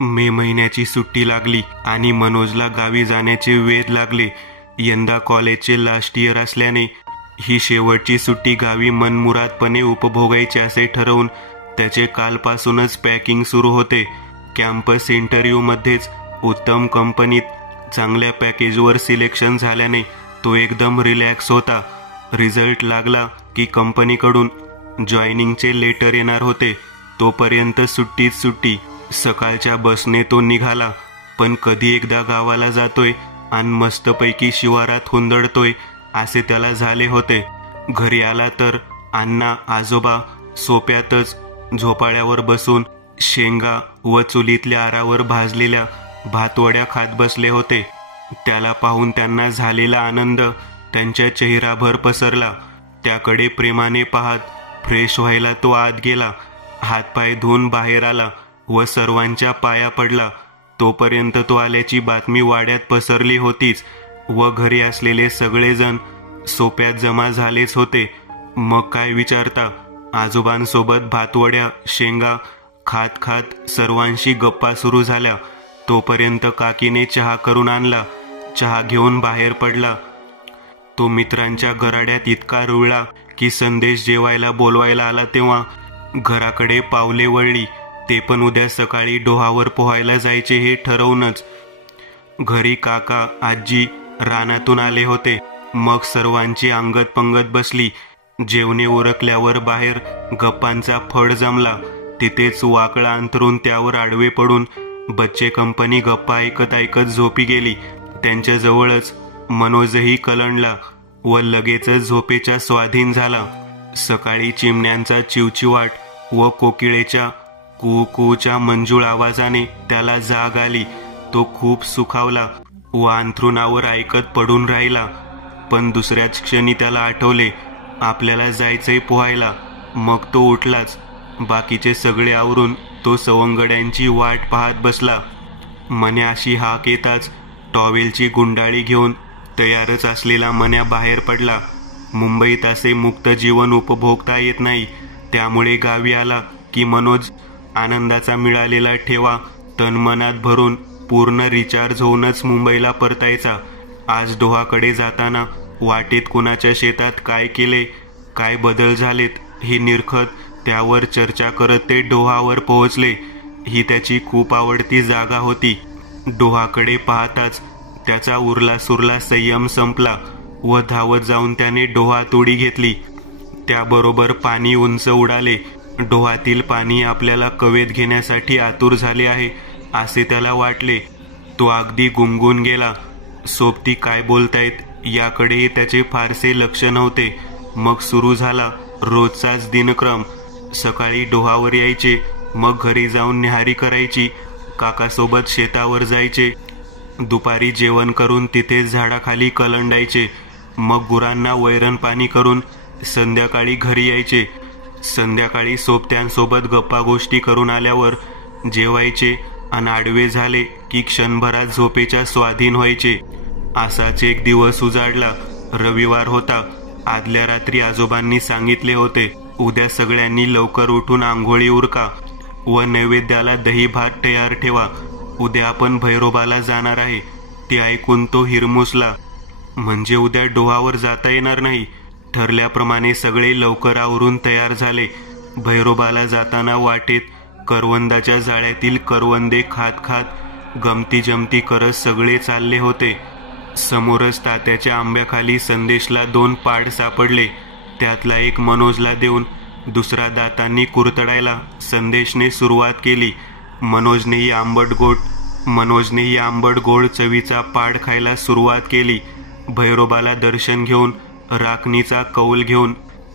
मे महिन्याची सुट्टी लागली आणि मनोजला गावी जाण्याचे वेध लागले. यंदा कॉलेजचे लास्ट इयर असल्याने ही शेवटची सुट्टी गावी मनमुरादपणे उपभोगायची असे ठरवून त्याचे कालपासूनच पॅकिंग सुरू होते. कॅम्पस इंटरव्ह्यूमध्येच उत्तम कंपनीत चांगल्या पॅकेजवर सिलेक्शन झाल्याने तो एकदम रिलॅक्स होता. रिझल्ट लागला की कंपनीकडून जॉईनिंगचे लेटर येणार होते. तोपर्यंत सुट्टीच सुट्टी. सकाळच्या बसने तो निघाला, पण कधी एकदा गावाला जातोय आणि मस्तपैकी शिवारात हुंदडतोय असे त्याला झाले होते. घरी आला तर अण्णा आजोबा सोप्यातच झोपाळ्यावर बसून शेंगा व चुलीतल्या आरावर भाजलेल्या भातवड्या खात बसले होते. त्याला पाहून त्यांना झालेला आनंद त्यांच्या चेहराभर पसरला. त्याकडे प्रेमाने पाहत फ्रेश व्हायला तो आत गेला. हातपाय धुवून बाहेर आला व सर्वांच्या पाया पडला. तोपर्यंत तो आल्याची बातमी वाड्यात पसरली होतीच व घरी असलेले सगळेजण सोप्यात जमा झालेच होते. मग काय विचारता, आजोबांसोबत भातवड्या शेंगा खात खात सर्वांशी गप्पा सुरू झाल्या. तोपर्यंत काकीने चहा करून आणला. चहा घेऊन बाहेर पडला. तो मित्रांच्या गराड्यात इतका रुळला की संदेश जेवायला बोलवायला आला तेव्हा घराकडे पावले वळली. ते पण उद्या सकाळी डोहावर पोहायला जायचे हे ठरवूनच. घरी काका आजी रानातून आले होते. मग सर्वांची अंगत पंगत बसली. जेवणे उरकल्यावर बाहेर गप्पांचा फड जमला. तिथेच वाकळा अंतरून त्यावर आडवे पडून बच्चे कंपनी गप्पा ऐकत ऐकत झोपी गेली. त्यांच्याजवळच मनोजही कलंडला व लगेचच झोपेच्या स्वाधीन झाला. सकाळी चिमण्यांचा चिवचिवाट व कोकिळेच्या कुकूच्या मंजूळ आवाजाने त्याला जाग आली. तो खूप सुखावला व अंथरुणावर ऐकत पडून राहिला. पण दुसऱ्याच क्षणी त्याला आठवले, आपल्याला जायचंय पोहायला. मग तो उठलाच. बाकीचे सगळे आवरून तो सवंगड्यांची वाट पाहत बसला. मन्याशी हाक येताच टॉवेलची गुंडाळी घेऊन तयारच असलेला मन्या बाहेर पडला. मुंबईत असे मुक्त जीवन उपभोगता येत नाही. त्यामुळे गावी आला की मनोज आनंदाचा मिळालेला ठेवा तनमनात भरून पूर्ण रिचार्ज होऊनच मुंबईला परतायचा. आज डोहाकडे जाताना वाटेत कुणाच्या शेतात काय केले, काय बदल झालेत हे निरखत त्यावर चर्चा करत ते डोहावर पोहोचले. ही त्याची खूप आवडती जागा होती. डोहाकडे पाहताच त्याचा उरला सुरला संयम संपला व धावत जाऊन त्याने डोहात उडी घेतली. त्याबरोबर पाणी उंच उडाले. डोहातील पाणी आपल्याला कवेत घेण्यासाठी आतुर झाले आहे असे त्याला वाटले. तो अगदी गुंगून गेला. सोबती काय बोलतायत याकडेही त्याचे फारसे लक्ष नव्हते. मग सुरू झाला रोजचाच दिनक्रम. सकाळी डोहावर यायचे, मग घरी जाऊन न्याहारी करायची, काकासोबत शेतावर जायचे, दुपारी जेवण करून तिथेच झाडाखाली कलंडायचे, मग गुरांना वैरण पाणी करून संध्याकाळी घरी यायचे. संध्याकाळी सोबत्यांसोबत गप्पा गोष्टी करून आल्यावर जेवायचे आणि आडवे झाले की क्षणभरात झोपेच्या स्वाधीन व्हायचे. असाच एक दिवस उजाडला. रविवार होता. आदल्या रात्री आजोबांनी सांगितले होते, उद्या सगळ्यांनी लवकर उठून आंघोळी उरका व नैवेद्याला दही भात तयार ठेवा. उद्या आपण भैरोबाला जाणार आहे. ते ऐकून तो हिरमुसला. म्हणजे उद्या डोहावर जाता येणार नाही. ठरल्याप्रमाणे सगळे लवकर आवरून तयार झाले. भैरोबाला जाताना वाटेत करवंदाच्या जाळ्यातील करवंदे खात खात गमती जमती करत सगळे चालले होते. समोरच तात्याच्या आंब्याखाली संदेशला 2 पाड सापडले. त्यातला एक मनोजला देऊन दुसरा दातांनी कुरतडायला संदेशने सुरुवात केली. मनोजनेही आंबट गोड चवीचा पाड खायला सुरुवात केली. भैरोबाला दर्शन घेऊन राखणीचा कौल घेऊन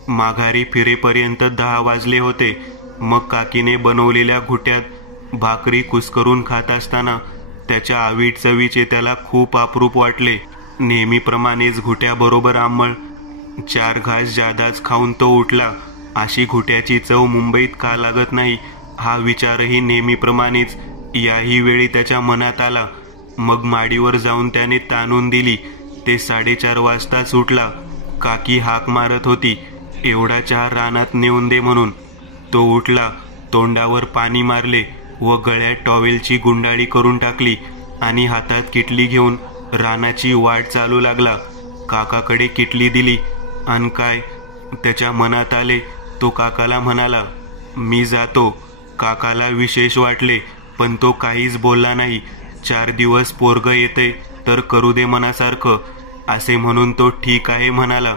माघारी फिरेपर्यंत 10 वाजले होते. मग काकीने बनवलेल्या घुट्यात भाकरी कुस्करून खात असताना त्याच्या आवीट चवीचे त्याला खूप अप्रूप वाटले. नेहमीप्रमाणेच घुट्याबरोबर आंबळ 4 घास जादाच खाऊन तो उठला. अशी घुट्याची चव मुंबईत का लागत नाही हा विचारही नेहमीप्रमाणेच याही वेळी त्याच्या मनात आला. मग माडीवर जाऊन त्याने ताणून दिली. ते 4:30 वाजताच उठला. काकी हाक मारत होती, एवढा चहा रानात नेऊन दे म्हणून. तो उठला, तोंडावर पाणी मारले व गळ्यात टॉवेलची गुंडाळी करून टाकली आणि हातात किटली घेऊन रानाची वाट चालू लागला. काकाकडे किटली दिली आणि काय त्याच्या मनात आले तो काकाला म्हणाला, मी जातो. काकाला विशेष वाटले पण तो काहीच बोलला नाही. 4 दिवस पोरग येते तर करू दे मनासारखं असे म्हणून तो ठीक आहे म्हणाला.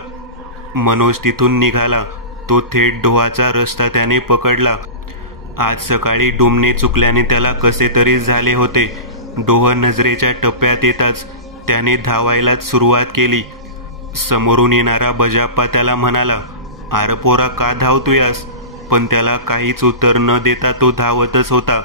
मनोज तिथून निघाला. तो थेट डोहाचा रस्ता त्याने पकडला. आज सकाळी डुमणे चुकल्याने त्याला कसे तरी झाले होते. डोह नजरेच्या टप्प्यात येताच त्याने धावायलाच सुरुवात केली. समोरून येणारा बजाप्पा त्याला म्हणाला, अरे पोरा का धावतोयास? पण त्याला काहीच उत्तर न देता तो धावतच होता.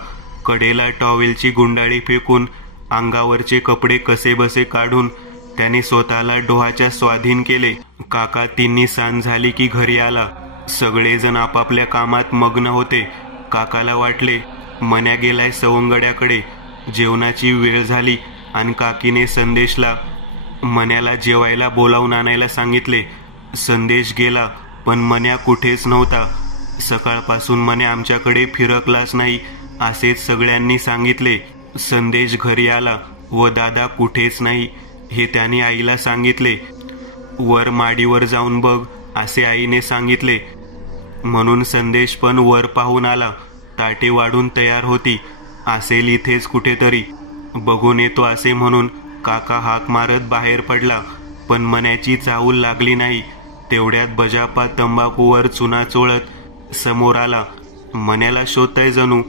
कडेला टॉवेलची गुंडाळी फेकून अंगावरचे कपडे कसेबसे काढून त्याने स्वतःला डोहाच्या स्वाधीन केले. काका तिन्ही सांज झाली की घरी आला. सगळेजण आपापल्या कामात मग्न होते. काकाला वाटले मन्या गेलाय सवंगड्याकडे. जेवणाची वेळ झाली आणि काकीने संदेशला मन्याला जेवायला बोलावून आणायला सांगितले. संदेश गेला पण मन्या कुठेच नव्हता. सकाळपासून मन्या आमच्याकडे फिरकलाच नाही असेच सगळ्यांनी सांगितले. संदेश घरी आला व दादा कुठेच नाही हे त्याने आईला सांगितले. वर माडीवर जाऊन बघ असे आईने सांगितले. म्हणून संदेश पण वर पाहून आला. ताटे वाढून तयार होती. असेल इथेच कुठेतरी, बघून येतो असे म्हणून काका हाक मारत बाहेर पडला. पण मन्याची चाहूल लागली नाही. तेवढ्यात बजाप्पा तंबाखूवर चुना चोळत समोर आला. मन्याला शोधताय जणू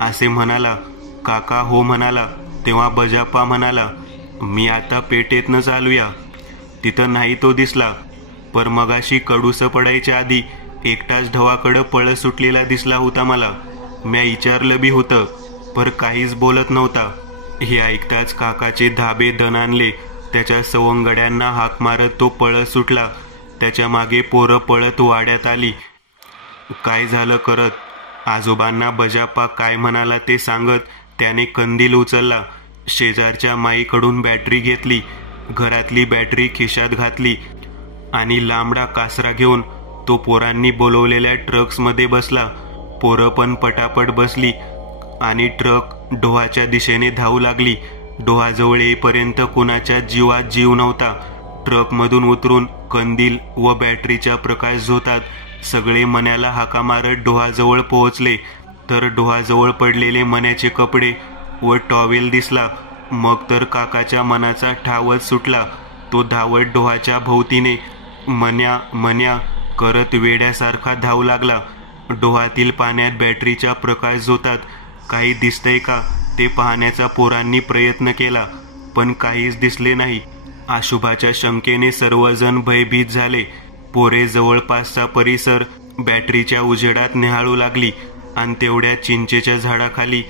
असे म्हणाला. काका हो म्हणाला. तेव्हा बजाप्पा म्हणाला, मी आता पेटेतनं चालूया. तिथं नाही तो दिसला. पर मगाशी कडूस पडायच्या आधी एकटाच ढवाकडं पळ सुटलेला दिसला होता मला. म्या विचारलं बी होतं पर काहीच बोलत नव्हता. हे ऐकताच काकाचे धाबे दणाणले. त्याच्या सवंगड्यांना हाक मारत तो पळत सुटला. त्याच्या मागे पोरं पळत वाड्यात आली. काय झालं करत? आजोबांना बजाप्पा काय म्हणाला ते सांगत त्याने कंदील उचलला. शेजारच्या माईकडून बॅटरी घेतली. घरातली बॅटरी खिशात घातली आणि लांबडा कासरा घेऊन तो पोरांनी बोलवलेल्या ट्रक्समध्ये बसला. पोरं पण पटापट बसली आणि ट्रक डोहाच्या दिशेने धावू लागली. डोहाजवळ येईपर्यंत कुणाच्या जीवात जीव नव्हता. ट्रकमधून उतरून कंदील व बॅटरीच्या प्रकाश झोतात सगळे मन्याला हाका मारत डोहाजवळ पोहोचले. तर डोहाजवळ पडलेले मन्याचे कपडे व टॉवेल दिसला. मग तर काकाच्या मनाचा ठावच सुटला. तो धावत डोहाच्या भोवतीने मन्या मन्या करत वेड्यासारखा धावू लागला. डोहातील पाण्यात बॅटरीच्या प्रकाश झोतात काही दिसतंय का ते पाहण्याचा पोरांनी प्रयत्न केला पण काहीच दिसले नाही. अशुभाच्या शंकेने सर्वजण भयभीत झाले. पोरे जवळपासचा परिसर बॅटरीच्या उजेडात निहाळू लागली आणि तेवढ्या चिंचेच्या झाडाखाली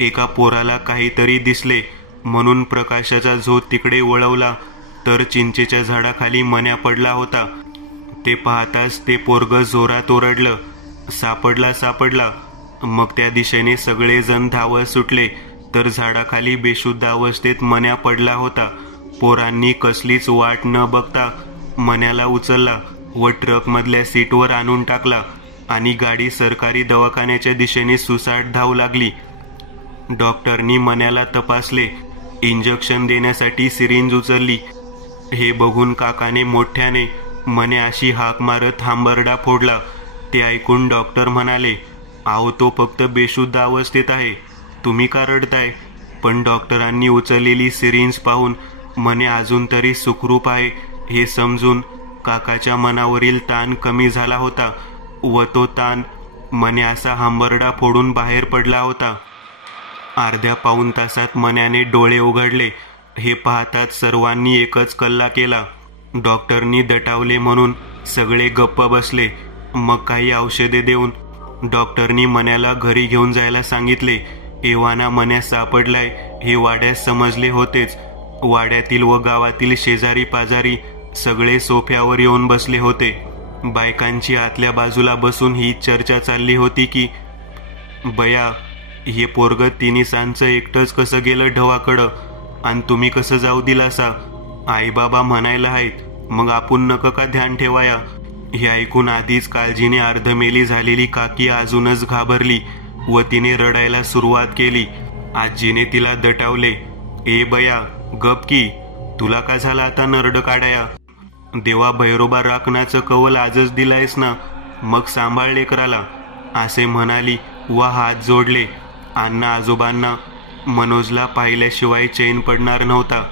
एका पोराला काहीतरी दिसले म्हणून प्रकाशाचा झोत तिकडे वळवला तर चिंचेच्या झाडाखाली मन्या पडला होता. ते पाहताच ते पोरग जोरात ओरडलं, सापडला सापडला. मग त्या दिशेने सगळेजण धावत सुटले तर झाडाखाली बेशुद्ध अवस्थेत मन्या पडला होता. पोरांनी कसलीच वाट न बघता मन्याला उचलला व ट्रकमधल्या सीटवर आणून टाकला आणि गाडी सरकारी दवाखान्याच्या दिशेने सुसाट धावू लागली. डॉक्टरनी मन्याला तपासले. इंजेक्शन देण्यासाठी सिरिंज उचलली. हे बघून काकाने मोठ्याने मन्या अशी हाक मारत हांबरडा फोडला. ते ऐकून डॉक्टर म्हणाले, आहो तो फक्त बेशुद्ध अवस्थेत आहे, तुम्ही का रडताय? पण डॉक्टरांनी उचललेली सिरिंज पाहून मन्या अजून तरी सुखरूप आहे हे समजून काकाच्या मनावरील ताण कमी झाला होता व तो ताण मन्या असा हांबरडा फोडून बाहेर पडला होता. अर्ध्या पाऊण तासात मन्याने डोळे उघडले. हे पाहताच सर्वांनी एकच कल्ला केला. डॉक्टरनी दटावले म्हणून सगळे गप्प बसले. मग काही औषधे देऊन डॉक्टरनी मन्याला घरी घेऊन जायला सांगितले. एव्हाना मन्या सापडलाय हे वाड्यात समजले होतेच. वाड्यातील व गावातील शेजारी पाजारी सगळे सोफ्यावर येऊन बसले होते. बायकांची आतल्या बाजूला बसून ही चर्चा चालली होती की बया हे पोरग तिन्ही सांचं एकटंच कसं गेलं ढवाकडं आणि तुम्ही कसं जाऊ दिलासा? आई बाबा म्हणायला आहेत मग आपण नका का ध्यान ठेवाया? हे ऐकून आधीच काळजीने अर्धमेली झालेली काकी अजूनच घाबरली व तिने रडायला सुरुवात केली. आजीने तिला दटावले. ए बया, गप की, तुला का झाला आता नरड काढाया? देवा भैरोबा राखणाचं कवल आजच दिलायस ना, मग सांभाळ लेकराला, असे म्हणाली व हात जोडले. अण्णा आजोबांना मनोजला पाहिल्याशिवाय चैन पडणार नव्हता.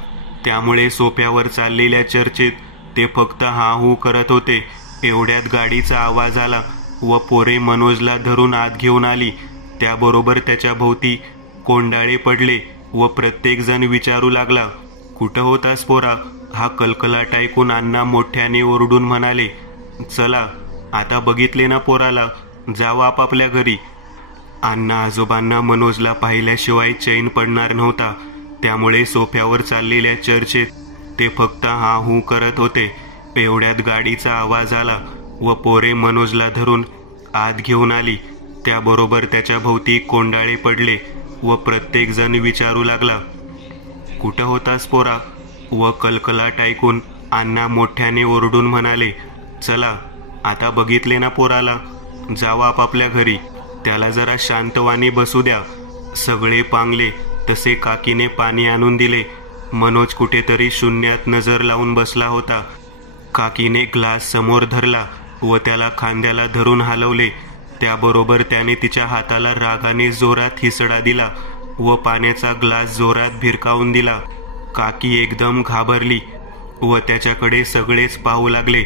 त्यामुळे सोफ्यावर चाललेल्या चर्चेत ते फक्त हा हू करत होते. एवढ्यात गाडीचा आवाज आला व पोरे मनोजला धरून आत घेऊन आली. त्याबरोबर त्याच्या भोवती कोंडाळे पडले व प्रत्येक जण विचारू लागला, कुठं होतास पोरा? हा कलकलाट ऐकून अण्णा मोठ्याने ओरडून म्हणाले, चला आता बघितले ना पोराला, जावं आपापल्या घरी. अण्णा आजोबांना मनोजला पाहिल्याशिवाय चैन पडणार नव्हता. त्यामुळे सोफ्यावर चाललेल्या चर्चेत ते फक्त हा हू करत होते. एवढ्यात गाडीचा आवाज आला व पोरे मनोजला धरून आत घेऊन आली. त्याबरोबर त्याच्या भोवती कोंडाळे पडले व प्रत्येक जण विचारू लागला, कुठं होतास पोरा? व कलकलाट ऐकून अण्णा मोठ्याने ओरडून म्हणाले, चला आता बघितले ना पोराला, जावं आपापल्या घरी, त्याला जरा शांतवाने बसू द्या. सगळे पांगले तसे काकीने पाणी आणून दिले. मनोज कुठेतरी शून्यात नजर लावून बसला होता. काकीने ग्लास समोर धरला व त्याला खांद्याला धरून हलवले. त्याबरोबर त्याने तिच्या हाताला रागाने जोरात हिसडा दिला व पाण्याचा ग्लास जोरात भिरकावून दिला. काकी एकदम घाबरली व त्याच्याकडे सगळेच पाहू लागले.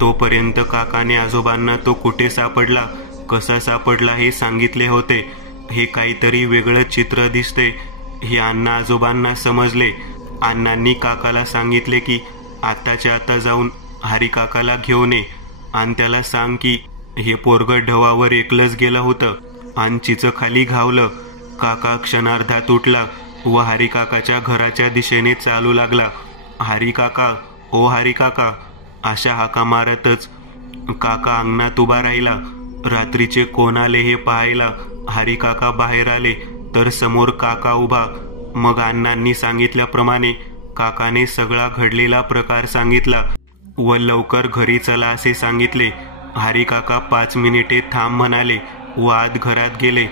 तोपर्यंत काकाने आजोबांना तो कुठे सापडला, कसा सापडला हे सांगितले होते. हे काहीतरी वेगळं चित्र दिसते हे अण्णा आजोबांना समजले. अण्णांनी काकाला सांगितले की आत्ताच्या आता जाऊन हरी काकाला घेऊन ये आणि त्याला सांग की हे पोरग ढवावर एकलंच गेलं होतं आणि चिचं खाली घावलं. काका क्षणार्धात उठला व हरी काकाच्या घराच्या दिशेने चालू लागला. हरी काका, ओ हरी काका, अशा हाका मारतच काका अंगणात उभा राहिला. रात्रीचे कोण आले हे पाहायला हरी काका बाहेर आले तर समोर काका उभा. मग अण्णांनी सांगितल्याप्रमाणे काकाने सगळा घडलेला प्रकार सांगितला व लवकर घरी चला असे सांगितले. हरी काका 5 मिनिटे थांब म्हणाले व आत घरात गेले.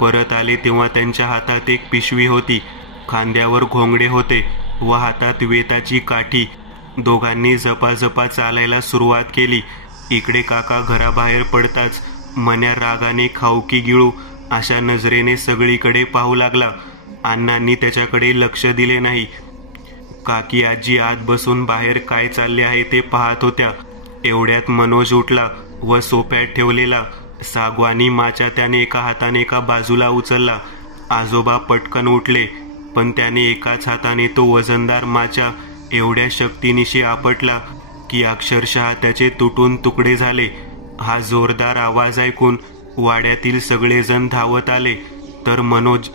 परत आले तेव्हा त्यांच्या हातात एक पिशवी होती. खांद्यावर घोंगडे होते व हातात वेताची काठी. दोघांनी जपाजपा चालायला सुरुवात केली. इकडे काका घराबाहेर पडताच मन्या रागाने खाऊकी गिळू अशा नजरेने सगळीकडे पाहू लागला. अण्णांनी त्याच्याकडे लक्ष दिले नाही. काकी आजी आत बसून बाहेर काय चालले आहे ते पाहत होत्या. एवढ्यात मनोज उठला व सोफ्यात ठेवलेला सागवानी माचा त्याने एका हाताने एका बाजूला उचलला. आजोबा पटकन उठले पण त्याने एकाच हाताने तो वजनदार माचा एवढ्या शक्तीनिशी आपटला की अक्षरशः त्याचे तुटून तुकडे झाले. हा जोरदार आवाज ऐकून वाड्यातील सगळेजण धावत आले तर मनोज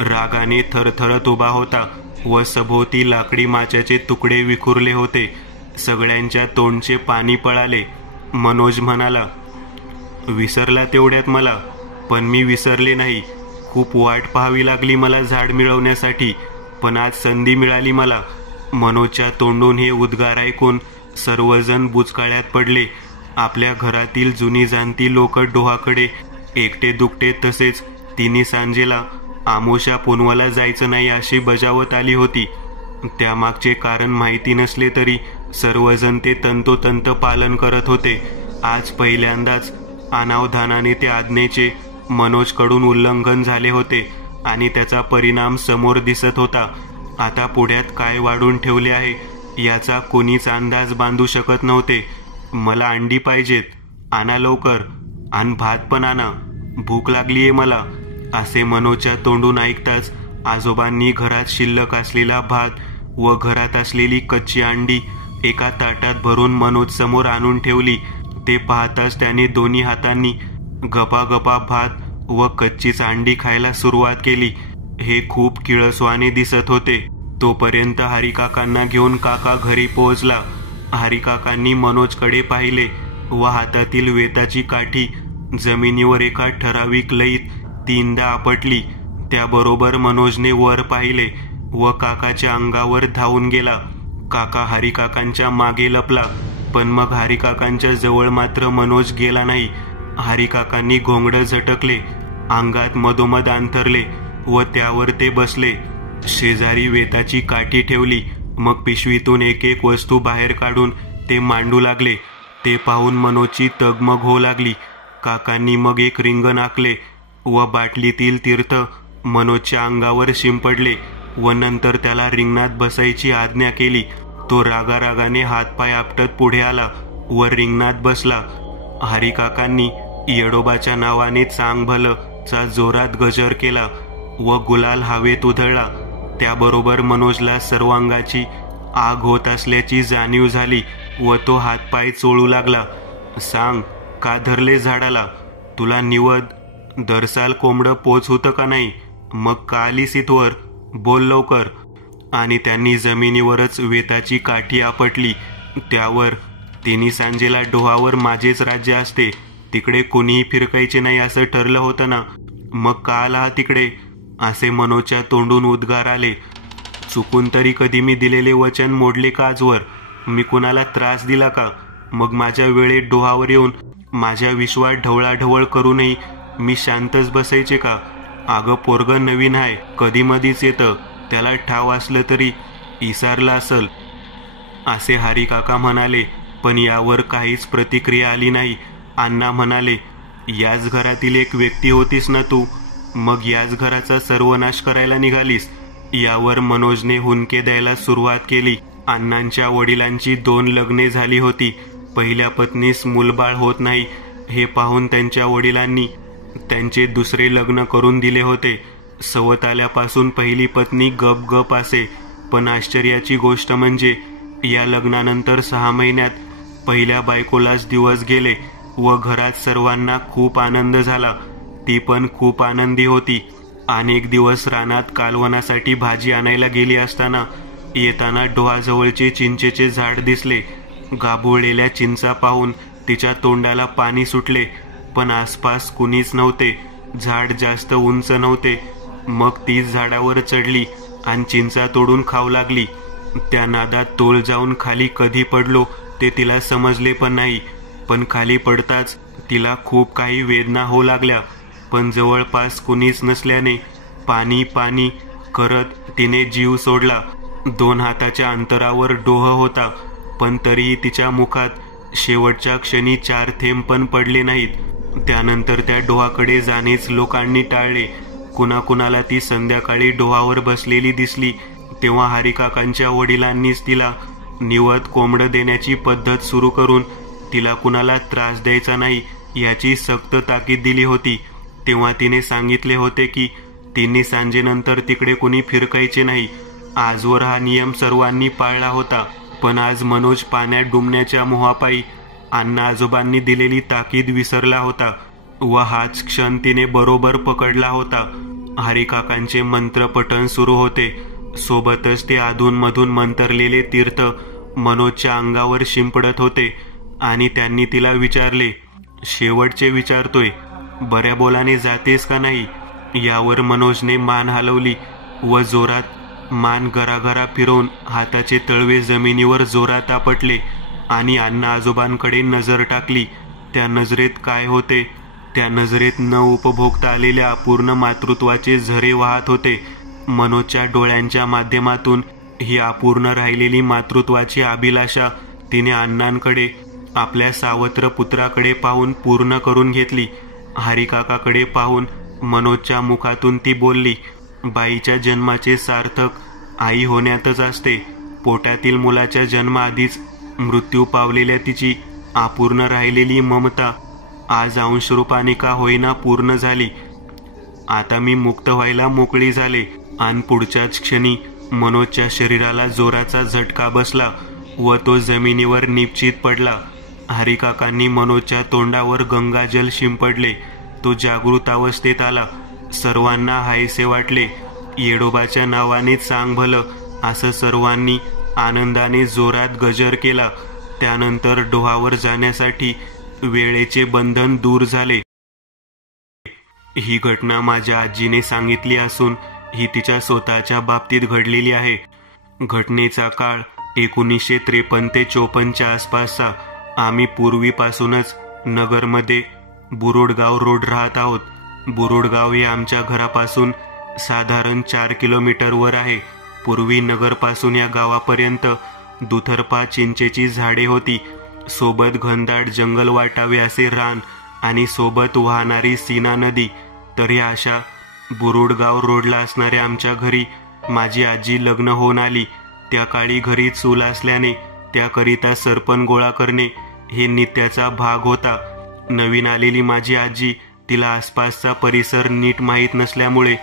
रागाने थरथरत उभा होता व सभोवती लाकडी माच्याचे तुकडे विखुरले होते. सगळ्यांच्या तोंडचे पाणी पळाले. मनोज म्हणाला, विसरला तेवढ्यात मला? पण मी विसरले नाही. खूप वाट पाहावी लागली मला झाड मिळवण्यासाठी, पण आज संधी मिळाली मला. मनोजच्या तोंडून हे उद्गार ऐकून सर्वजण बुचकाळ्यात पडले. आपल्या घरातील जुनी जाणती लोक डोहाकडे एकटे दुकटे तसेच तिन्ही सांजेला आमोशा पुनवाला जायचं नाही अशी बजावत आली होती. त्यामागचे कारण माहिती नसले तरी सर्वजण ते तंतोतंत पालन करत होते. आज पहिल्यांदाच अनावधानाने ते आज्ञेचे मनोजकडून उल्लंघन झाले होते आणि त्याचा परिणाम समोर दिसत होता. आता पुढ्यात काय वाढून ठेवले आहे याचा कोणीच अंदाज बांधू शकत नव्हते. मला अंडी पाहिजेत, आणा लवकर, आणि भात पण आणा, भूक लागलीये मला, असे मनोजच्या तोंडून ऐकताच आजोबांनी घरात शिल्लक असलेला भात व घरात असलेली कच्ची अंडी एका ताटात भरून मनोज समोर आणून ठेवली. ते पाहताच त्याने दोन्ही हातांनी गपागपा भात व कच्चीच अंडी खायला सुरुवात केली. हे खूप किळसवाने दिसत होते. तोपर्यंत हरिकाकांना घेऊन काका घरी पोहोचला. हरिकाकांनी मनोजकडे पाहिले व हातातील वेताची काठी जमिनीवर एका ठराविक लयीत 3दा आपटली. त्याबरोबर मनोजने वर पाहिले व काकाच्या अंगावर धावून गेला. काका हरिकाकांच्या मागे लपला, पण मग हरिकाकांच्या जवळ मात्र मनोज गेला नाही. हरिकाकांनी घोंगडं झटकले अंगात मधोमध अंथरले व त्यावर ते बसले. शेजारी वेताची काठी ठेवली. मग पिशवीतून एक एक वस्तू बाहेर काढून ते मांडू लागले. ते पाहून मनोजची तगमग होऊ लागली. काकांनी मग एक रिंगण आखले व बाटलीतील तीर्थ मनोजच्या अंगावर शिंपडले व नंतर त्याला रिंगणात बसायची आज्ञा केली. तो रागारागाने हातपाय आपटत पुढे आला व रिंगणात बसला. हरिकाकांनी येडोबाच्या नावाने चांग भलं चा जोरात गजर केला व गुलाल हवेत उधळला. त्याबरोबर मनोजला सर्वांगाची आग होत असल्याची जाणीव झाली व तो हातपाय चोळू लागला. सांग, का धरले झाडाला? तुला निवद दरसाल कोंबडं पोच होतं का नाही? मग का आलीस इथवर? बोल लवकर. आणि त्यांनी जमिनीवरच वेताची काठी आपटली. त्यावर, तिन्ही सांजेला डोहावर माझेच राज्य असते, तिकडे कोणीही फिरकायचे नाही असं ठरलं होतं ना, मग का आला तिकडे? असे मनोजच्या तोंडून उद्गार आले. चुकून तरी कधी मी दिलेले वचन मोडले का आजवर? मी कुणाला त्रास दिला का? मग माझ्या वेळेत डोहावर येऊन माझ्या विश्वात ढवळाढवळ करूनही मी शांतच बसायचे का? अगं पोरगं नवीन आहे, कधी मधीच येतं, त्याला ठाव असलं तरी इसारला असल, असे हरिकाका म्हणाले. पण यावर काहीच प्रतिक्रिया आली नाही. अण्णा म्हणाले, याच घरातील एक व्यक्ती होतीस ना तू, मग याच घराचा सर्वनाश करायला निघालीस? यावर मनोजने हुंदके द्यायला सुरुवात केली. अण्णांच्या वडिलांची 2 लग्ने झाली होती. पहिल्या पत्नीस मूलबाळ होत नाही हे पाहून त्यांच्या वडिलांनी त्यांचे दुसरे लग्न करून दिले होते. सवत आल्यापासून पहिली पत्नी गप गप असे. पण आश्चर्याची गोष्ट म्हणजे या लग्नानंतर 6 महिन्यात पहिल्या बायकोलाच दिवस गेले व घरात सर्वांना खूप आनंद झाला. ती पण खूप आनंदी होती. अनेक दिवस रानात कालवणासाठी भाजी आणायला गेली असताना येताना डोहाजवळचे चिंचेचे झाड दिसले. गाभोळलेल्या चिंचा पाहून तिच्या तोंडाला पाणी सुटले. पण आसपास कुणीच नव्हते. झाड जास्त उंच नव्हते. मग ती झाडावर चढली आणि चिंचा तोडून खाऊ लागली. त्या नादात तोल जाऊन खाली कधी पडलो ते तिला समजले पण नाही. पण खाली पडताच तिला खूप काही वेदना होऊ लागल्या. पण जवळपास कुणीच नसल्याने पाणी पाणी करत तिने जीव सोडला. 2 हाताच्या अंतरावर डोह होता, पण तरीही तिच्या मुखात शेवटच्या क्षणी 4 थेंब पण पडले नाहीत. त्यानंतर त्या डोहाकडे जाणेच लोकांनी टाळले. कुणाकुणाला ती संध्याकाळी डोहावर बसलेली दिसली तेव्हा हरिकाकांच्या वडिलांनीच तिला निवद कोंबडं देण्याची पद्धत सुरू करून तिला कुणाला त्रास द्यायचा नाही याची सक्त ताकीद दिली होती. तेव्हा तिने सांगितले होते की तिन्ही सांजेनंतर तिकडे कोणी फिरकायचे नाही. आजवर हा नियम सर्वांनी पाळला होता. पण आज मनोज पाण्यात डुंबण्याच्या मोहापायी अण्णा आजोबांनी दिलेली ताकीद विसरला होता व हाच क्षण तिने बरोबर पकडला होता. हरिकाकांचे मंत्रपठण सुरू होते. सोबतच ते अधूनमधून मंतरलेले तीर्थ मनोजच्या अंगावर शिंपडत होते. आणि त्यांनी तिला विचारले, शेवटचे विचारतोय, बऱ्या बोलाने जातेस का नाही? यावर मनोजने मान हलवली व जोरात मान घराघरा फिरवून हाताचे तळवे जमिनीवर जोरात आपटले आणि अण्णा आजोबांकडे नजर टाकली. त्या नजरेत काय होते? त्या नजरेत न उपभोगता आलेल्या अपूर्ण मातृत्वाचे झरे वाहत होते. मनोजच्या डोळ्यांच्या माध्यमातून ही अपूर्ण राहिलेली मातृत्वाची अभिलाषा तिने अण्णांकडे, आपल्या सावत्र पुत्राकडे पाहून पूर्ण करून घेतली. हरिकाकाकडे पाहून मनोजच्या मुखातून ती बोलली, बाईच्या जन्माचे सार्थक आई होण्यातच असते. पोटातील मुलाच्या जन्माआधीच मृत्यू पावलेल्या तिची अपूर्ण राहिलेली ममता आज अंशरूपाने का होईना पूर्ण झाली. आता मी मुक्त व्हायला मोकळी झाले. आणि पुढच्याच क्षणी मनोजच्या शरीराला जोराचा झटका बसला व तो जमिनीवर निपचित पडला. हरिकाकांनी मनोजच्या तोंडावर गंगाजल शिंपडले. तो जागृत अवस्थेत आला. सर्वांना हायसे वाटले. येडोबाच्या नावाने चांग भलं असं सर्वांनी आनंदाने जोरात गजर केला. त्यानंतर डोहावर जाण्यासाठी वेळेचे बंधन दूर झाले. ही घटना माझ्या आजीने सांगितली असून ही तिच्या स्वतःच्या बाबतीत घडलेली आहे. घटनेचा काळ 1953 ते 54च्या आसपासचा. आम्ही पूर्वीपासूनच नगरमध्ये बुरोडगाव रोड राहत आहोत. बुरुडगाव हे आमच्या घरापासून साधारण 4 किलोमीटरवर आहे. पूर्वी नगरपासून या गावापर्यंत दुतर्फा चिंचेची झाडे होती, सोबत घनदाट जंगल वाटावे असे रान आणि सोबत वाहणारी सीना नदी. तर या अशा बुरुडगाव रोडला असणाऱ्या आमच्या घरी माझी आजी लग्न होऊन आली. त्या काळी घरी चूल असल्याने त्याकरिता सरपण गोळा करणे हे नित्याचा भाग होता. नवीन आलेली माझी आजी, तिला आसपासचा परिसर नीट माहीत नसल्यामुळे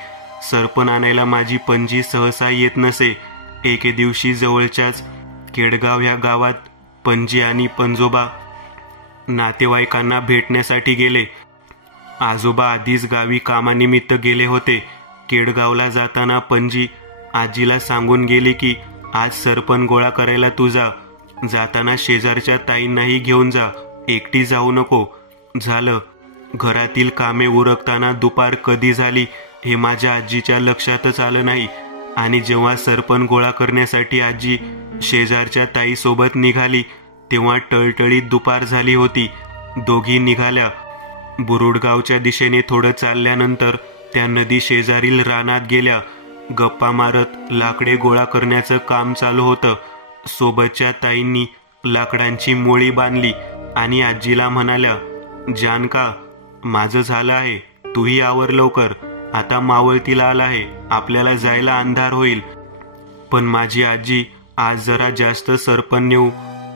सरपण आणायला माझी पणजी सहसा येत नसे. एके दिवशी जवळच्याच केडगाव ह्या गावात पणजी आणि पणजोबा नातेवाईकांना भेटण्यासाठी गेले. आजोबा आधीच गावी कामानिमित्त गेले होते. केडगावला जाताना पणजी आजीला सांगून गेली की आज सरपण गोळा करायला तू जा. जाताना शेजारच्या ताईंनाही घेऊन जा, एकटी जाऊ नको. झालं. घरातील कामे उरकताना दुपार कधी झाली हे माझ्या आजीच्या लक्षातच आलं नाही. आणि जेव्हा सरपण गोळा करण्यासाठी आजी शेजारच्या ताईसोबत निघाली तेव्हा टळटळीत दुपार झाली होती. दोघी निघाल्या. बुरुडगावच्या दिशेने थोडं चालल्यानंतर त्या नदी शेजारील रानात गेल्या. गप्पा मारत लाकडे गोळा करण्याचं काम चालू होतं. सोबतच्या ताईंनी लाकडांची मोळी बांधली आणि आजीला म्हणाल्या, जानका, माझं झालं आहे, तूही आवर लवकर, आता मावळतीला आला आहे, आपल्याला जायला अंधार होईल. पण माझी आजी आज जरा जास्त सरपण नेऊ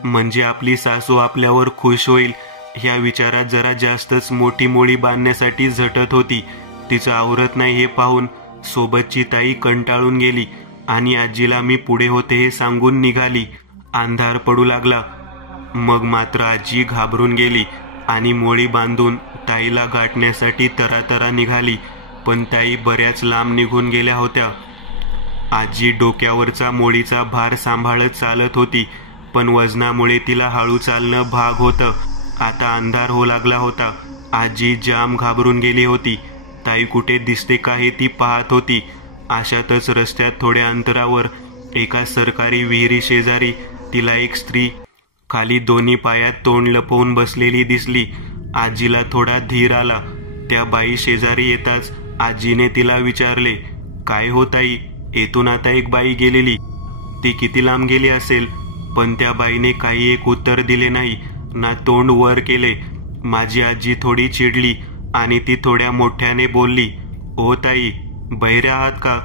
म्हणजे आपली सासू आपल्यावर खुश होईल ह्या विचारात जरा जास्तच मोठी मोळी बांधण्यासाठी झटत होती. तिचं आवरत नाही हे पाहून सोबतची ताई कंटाळून गेली आणि आजीला मी पुढे होते हे सांगून निघाली. अंधार पडू लागला. मग मात्र आजी घाबरून गेली आणि मोळी बांधून ताईला गाठण्यासाठी तरातरा निघाली. पण ताई बऱ्याच लांब निघून गेल्या होत्या. आजी डोक्यावरचा मोळीचा भार सांभाळत चालत होती, पण वजनामुळे तिला हळू चालणं भाग होतं. आता अंधार होऊ लागला होता. आजी जाम घाबरून गेली होती. ताई कुठे दिसते का हे ती पाहत होती. अशातच रस्त्यात थोड्या अंतरावर एका सरकारी विहिरी शेजारी तिला एक स्त्री खाली दोन्ही पायात तोंड लपवून बसलेली दिसली. आजीला थोडा धीर आला. त्या बाई शेजारी येताच आजीने तिला विचारले, काय हो ताई, येथून आता एक बाई गेलेली, ती किती लांब गेली असेल? पण त्या बाईने काही एक उत्तर दिले नाही, ना तोंड वर केले. माझी आजी थोडी चिडली आणि ती थोड्या मोठ्याने बोलली, ओ ताई, बहिऱ्या आहात का?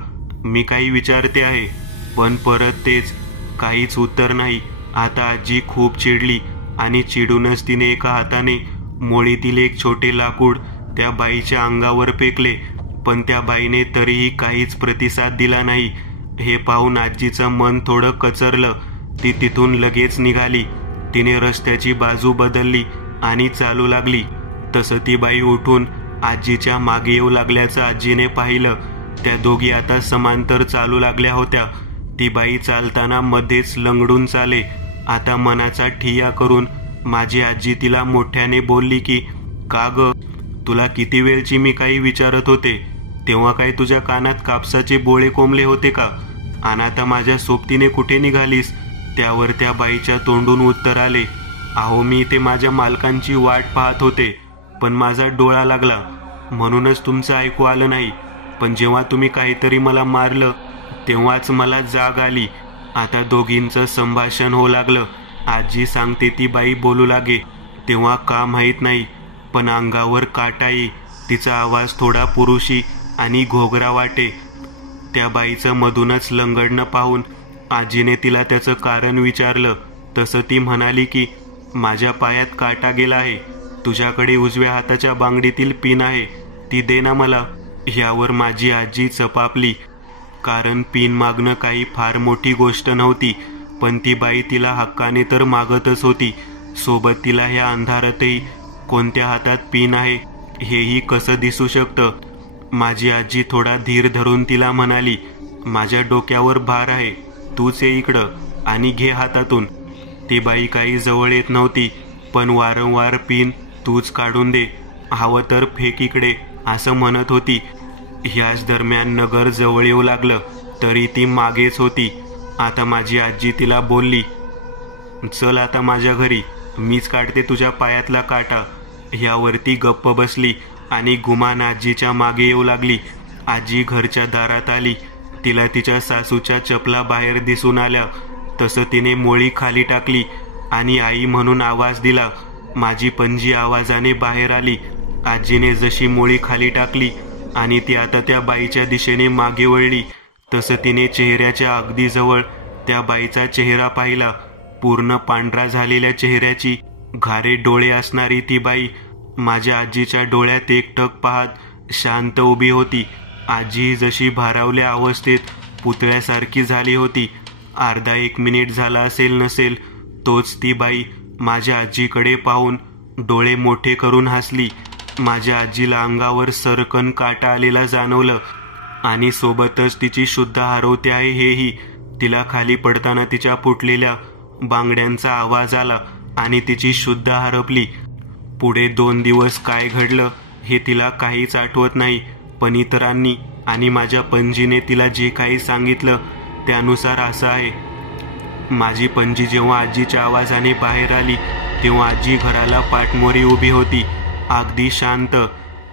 मी काही विचारते आहे. पण परत तेच, काहीच उत्तर नाही. आता आजी खूप चिडली आणि चिडूनच तिने एका हाताने मोळीतील एक छोटे लाकूड त्या बाईच्या अंगावर फेकले. पण त्या बाईने तरीही काहीच प्रतिसाद दिला नाही. हे पाहून आजीचं मन थोडं कचरलं. ती तिथून लगेच निघाली. तिने रस्त्याची बाजू बदलली आणि चालू लागली. तसं ती बाई उठून आजीच्या मागे येऊ लागल्याचं आजीने पाहिलं. त्या दोघी आता समांतर चालू लागल्या होत्या. ती बाई चालताना मध्येच लंगडून चाले. आता मनाचा ठिय्या करून माझी आजी तिला मोठ्याने बोलली की, का ग, तुला किती वेळची मी काही विचारत होते, तेव्हा काय तुझ्या कानात कापसाचे बोळे कोंबले होते का? आणि आता माझ्या सोबतीने कुठे निघालीस? त्यावर त्या बाईच्या तोंडून उत्तर आले, अहो, मी इथे माझ्या मालकांची वाट पाहत होते, पण माझा डोळा लागला म्हणूनच तुमचं ऐकू आलं नाही. पण जेव्हा तुम्ही काहीतरी मला मारलं तेव्हाच मला जाग आली. आता दोघींचं संभाषण होऊ लागलं. आजी सांगते ती बाई बोलू लागे तेव्हा का माहीत नाही, पण अंगावर काटा येई. तिचा आवाज थोडा पुरुषी आणि घोगरा वाटे. त्या बाईचं मधूनच लंगडणं पाहून आजीने तिला त्याचं कारण विचारलं. तसं ती म्हणाली की, माझ्या पायात काटा गेला आहे, तुझ्याकडे उजव्या हाताच्या बांगडीतील पिन आहे, ती दे ना मला. यावर माझी आजी चपापली, कारण पिन मागणं काही फार मोठी गोष्ट नव्हती. पण ती बाई तिला हक्काने तर मागतच होती. सोबत तिला ह्या अंधारातही कोणत्या हातात पिन आहे हेही कसं दिसू शकतं. माझी आजी थोडा धीर धरून तिला म्हणाली, माझ्या डोक्यावर भार आहे, तूच ये इकडं आणि घे हातातून. ती बाई काही जवळ येत नव्हती, पण वारंवार पिन तूच काढून दे, हवं तर फेक इकडे, असं म्हणत होती. ह्याच दरम्यान नगर जवळ येऊ लागलं तरी ती मागेच होती. आता माझी आजी तिला बोलली, चल आता माझ्या घरी, मीच काढते तुझ्या पायातला काटा. ह्यावरती गप्प बसली आणि गुमान आजीच्या मागे येऊ लागली. आजी घरच्या दारात आली. तिला तिच्या सासूच्या चपला बाहेर दिसून आल्या. तसं तिने मोळी खाली टाकली आणि आई म्हणून आवाज दिला. माझी पणजी आवाजाने बाहेर आली. आजीने जशी मोळी खाली टाकली आणि ती आता त्या बाईच्या दिशेने मागे वळली, तसं तिने चेहऱ्याच्या अगदी जवळ त्या बाईचा चेहरा पाहिला. पूर्ण पांढरा झालेल्या चेहऱ्याची, घारे डोळे असणारी ती बाई माझ्या आजीच्या डोळ्यात एकटक पाहत शांत उभी होती. आजी जशी भारावल्या अवस्थेत पुतळ्यासारखी झाली होती. अर्धा 1 मिनिट झाला असेल नसेल, तोच ती बाई माझ्या आजीकडे पाहून डोळे मोठे करून हसली. माझ्या आजीला अंगावर सरकन काटा आलेला जाणवलं आणि सोबतच तिची शुद्ध हरवते आहे हेही. तिला खाली पडताना तिच्या फुटलेल्या बांगड्यांचा आवाज आला आणि तिची शुद्ध हरपली. पुढे 2 दिवस काय घडलं हे तिला काहीच आठवत नाही, पण इतरांनी आणि माझ्या पणजीने तिला जे काही सांगितलं त्यानुसार असं आहे. माझी पणजी जेव्हा आजीच्या आवाजाने बाहेर आली तेव्हा आजी घराला पाठमोरी उभी होती, अगदी शांत.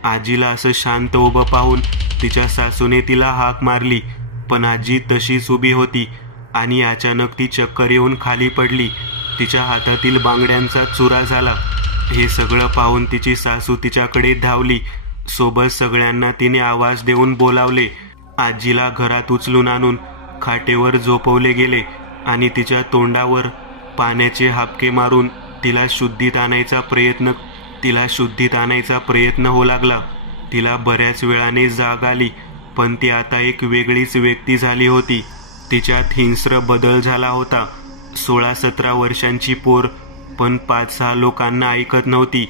आजीला असं शांत उभं पाहून तिच्या सासूने तिला हाक मारली, पण आजी तशीच उभी होती आणि अचानक ती चक्कर येऊन खाली पडली. तिच्या हातातील बांगड्यांचा चुरा झाला. हे सगळं पाहून तिची सासू तिच्याकडे धावली. सोबत सगळ्यांना तिने आवाज देऊन बोलावले. आजीला घरात उचलून आणून खाटेवर झोपवले गेले आणि तिच्या तोंडावर पाण्याचे हापके मारून तिला शुद्धीत आणायचा प्रयत्न होऊ लागला. तिला बऱ्याच वेळाने जाग आली, पण ती आता एक वेगळीच व्यक्ती झाली होती. तिच्यात हिंस्र बदल झाला होता. 16-17 वर्षांची पोर, पण 5-6 लोकांना ऐकत नव्हती.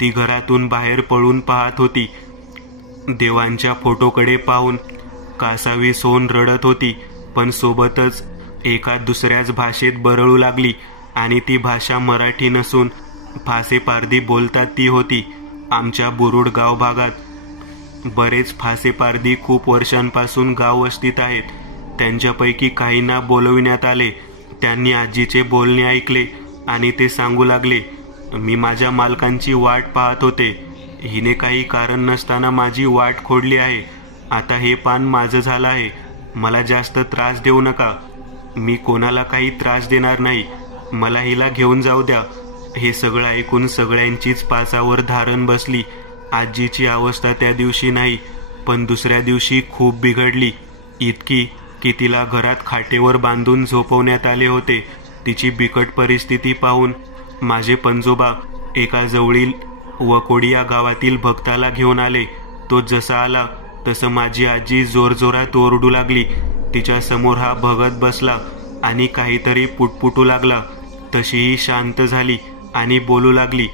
ती घरातून बाहेर पळून पाहत होती. देवांच्या फोटोकडे पाहून कासावीस होऊन रडत होती, पण सोबतच एका दुसऱ्याच भाषेत बरळू लागली आणि ती भाषा मराठी नसून फासेपारधी बोलतात ती होती. आमच्या बुरुड गाव भागात बरेच फासेपारधी खूप वर्षांपासून गाव वस्तीत आहेत. त्यांच्यापैकी काहींना बोलविण्यात आले. त्यांनी आजीचे बोलणे ऐकले आणि ते सांगू लागले, मी माझ्या मालकांची वाट पाहत होते. हिने काही कारण नसताना माझी वाट खोडली आहे. आता हे पान माझं झालं आहे. मला जास्त त्रास देऊ नका. मी कोणाला काही त्रास देणार नाही. मला हिला घेऊन जाऊ द्या. हे सगळं ऐकून सगळ्यांचीच पाचावर धारण बसली. आजीची अवस्था त्या दिवशी नाही, पण दुसऱ्या दिवशी खूप बिघडली. इतकी की तिला घरात खाटेवर बांधून झोपवण्यात आले होते. तिची बिकट परिस्थिती पाहून माझे पणजोबा एका जवळील वकोडी या गावातील भक्ताला घेऊन आले. तो जसा आला तसं माझी आजी जोरजोरात ओरडू लागली. तिच्या समोर हा भगत बसला आणि काहीतरी पुटपुटू लागला. तशीही शांत झाली आणि बोलू लागली.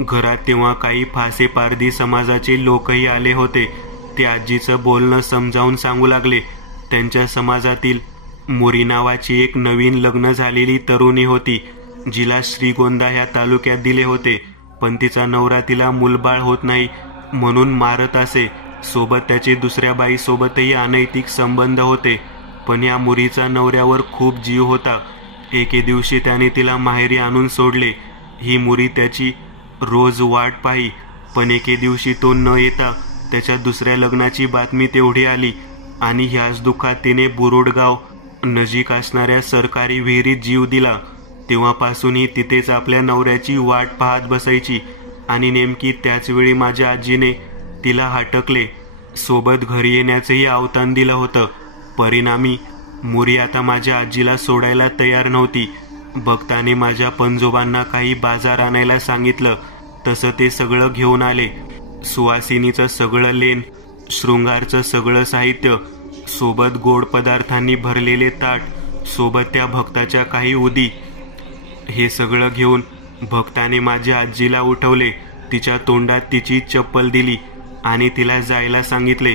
घरात तेव्हा काही फासेपारधी समाजाचे लोकही आले होते. ते आजीचं बोलणं समजावून सांगू लागले. त्यांच्या समाजातील मोरी नावाची एक नवीन लग्न झालेली तरुणी होती, जिला श्रीगोंदा ह्या तालुक्यात दिले होते, पण तिचा नवरा तिला मुलबाळ होत नाही म्हणून मारत असे. सोबत त्याचे दुसऱ्या बाईसोबतही अनैतिक संबंध होते, पण या मुरीचा नवऱ्यावर खूप जीव होता. एके दिवशी त्याने तिला माहेरी आणून सोडले. ही मुरी त्याची रोज वाट पाही, पण एके दिवशी तो न येता त्याच्या दुसऱ्या लग्नाची बातमी तेवढी आली आणि ह्याच दुःखात तिने बुरुडगाव नजीक असणाऱ्या सरकारी विहिरीत जीव दिला. तेव्हापासूनही तिथेच आपल्या नवऱ्याची वाट पाहत बसायची आणि नेमकी त्याच वेळी माझ्या आजीने तिला हटकले. सोबत घरी येण्याचंही आव्हान दिलं होतं. परिणामी मुरी आता माझ्या आजीला सोडायला तयार नव्हती. भक्ताने माझ्या पणजोबांना काही बाजार आणायला सांगितलं. तसं ते सगळं घेऊन आले. सुवासिनीचं सगळं लेन, शृंगारचं सगळं साहित्य, सोबत गोड पदार्थांनी भरलेले ताट, सोबत त्या भक्ताच्या काही उदी. हे सगळं घेऊन भक्ताने माझ्या आजीला उठवले. तिच्या तोंडात तिची चप्पल दिली आणि तिला जायला सांगितले.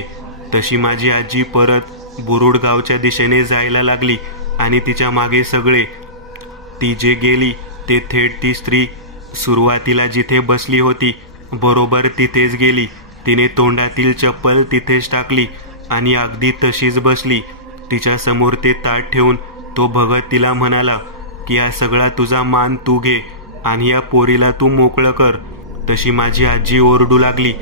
तशी माझी आजी परत बुरुड गावच्या दिशेने जायला लागली आणि तिच्या मागे सगळे. ती जे गेली ते थेट ती स्त्री सुरुवातीला जिथे बसली होती बरोबर तिथेच गेली. तिने तोंडातील चप्पल तिथेच टाकली आणि अगदी तशीच बसली. तिच्या समोर ते ताट ठेवून तो भगत तिला म्हणाला की हा सगळा तुझा मान तू घे आणि या पोरीला तू मोकळं कर. तशी माझी आजी ओरडू लागली.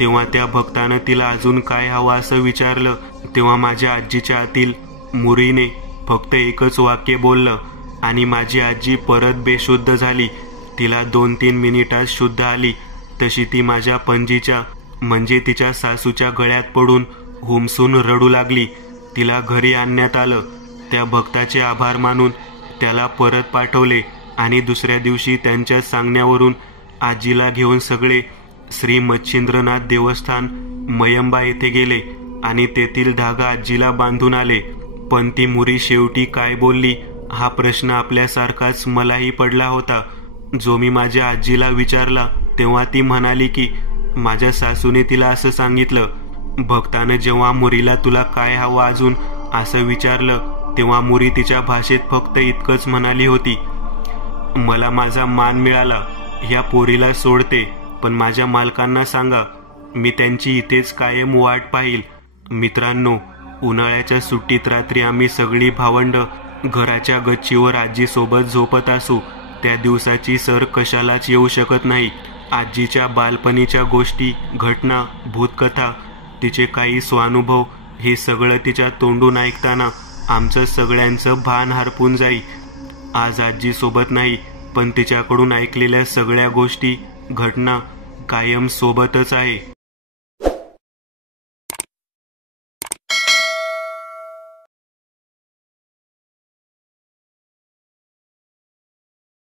तेव्हा त्या भक्तानं तिला अजून काय हवं असं विचारलं. तेव्हा माझ्या आजीच्या आतील मुरीने फक्त एकच वाक्य बोललं आणि माझी आजी परत बेशुद्ध झाली. तिला 2-3 मिनिटात शुद्ध आली. तशी ती माझ्या पणजीच्या म्हणजे तिच्या सासूच्या गळ्यात पडून हुमसून रडू लागली. तिला घरी आणण्यात आलं. त्या भक्ताचे आभार मानून त्याला परत पाठवले आणि दुसऱ्या दिवशी त्यांच्या सांगण्यावरून आजीला घेऊन सगळे श्री मच्छिंद्रनाथ देवस्थान मयंबा येथे गेले आणि तेथील धागा आजीला बांधून आले. पण ती मुरी शेवटी काय बोलली हा प्रश्न आपल्यासारखाच मलाही पडला होता. जो मी माझ्या आजीला विचारला तेव्हा ती म्हणाली की माझ्या सासूने तिला असं सांगितलं. भक्तानं जेव्हा मुरीला तुला काय हवं अजून असं विचारलं तेव्हा मुरी तिच्या भाषेत फक्त इतकंच म्हणाली होती, मला माझा मान मिळाला. ह्या पोरीला सोडते, पण माझ्या मालकांना सांगा मी त्यांची इथेच कायम वाट पाहिल. मित्रांनो, उन्हाळ्याच्या सुट्टीत रात्री आम्ही सगळी भावंड घराच्या गच्चीवर आजीसोबत झोपत असू. त्या दिवसाची सर कशालाच येऊ शकत नाही. आजीच्या बालपणीच्या गोष्टी, घटना, भूतकथा, तिचे काही स्वानुभव हे सगळं तिच्या तोंडून ऐकताना आमचं सगळ्यांचं भान हरपून जाई. आज आजी सोबत नाही, पण तिच्याकडून ऐकलेल्या सगळ्या गोष्टी, घटना कायम सोबतच आहे.